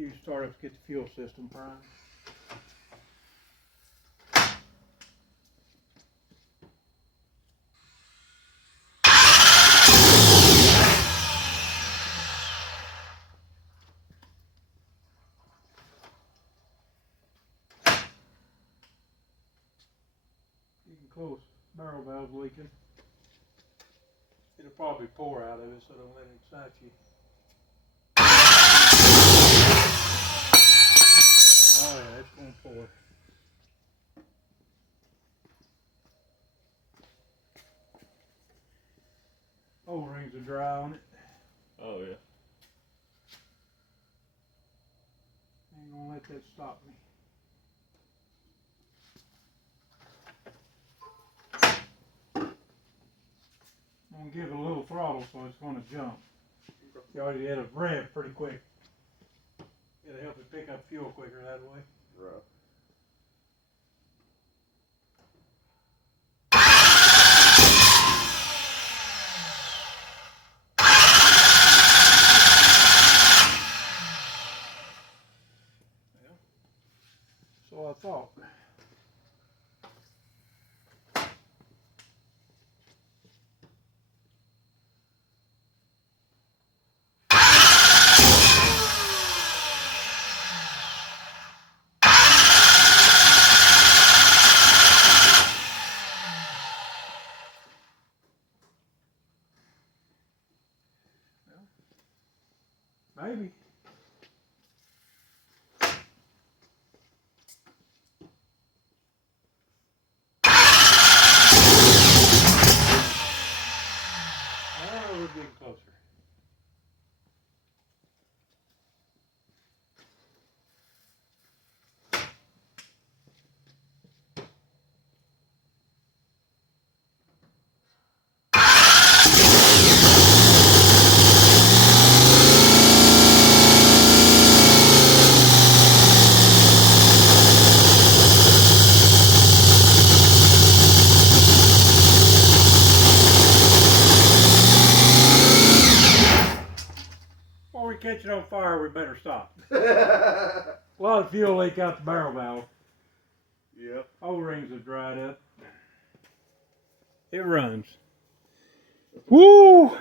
use startup to get the fuel system primed. Getting close. Barrel valve's leaking. It'll probably pour out of it, so don't let it excite you. Oh yeah, it's going to pour. O-rings are dry on it. Oh yeah. Ain't gonna let that stop me. I'm gonna give it a little throttle so it's gonna jump. You already had a rev pretty quick. It'll help it pick up fuel quicker that way. Right. So I thought. Maybe. Oh, we're getting closer. Before we catch it on fire, we better stop. A lot of fuel leak out the barrel valve. Yep. O-rings have dried up. It runs. Woo!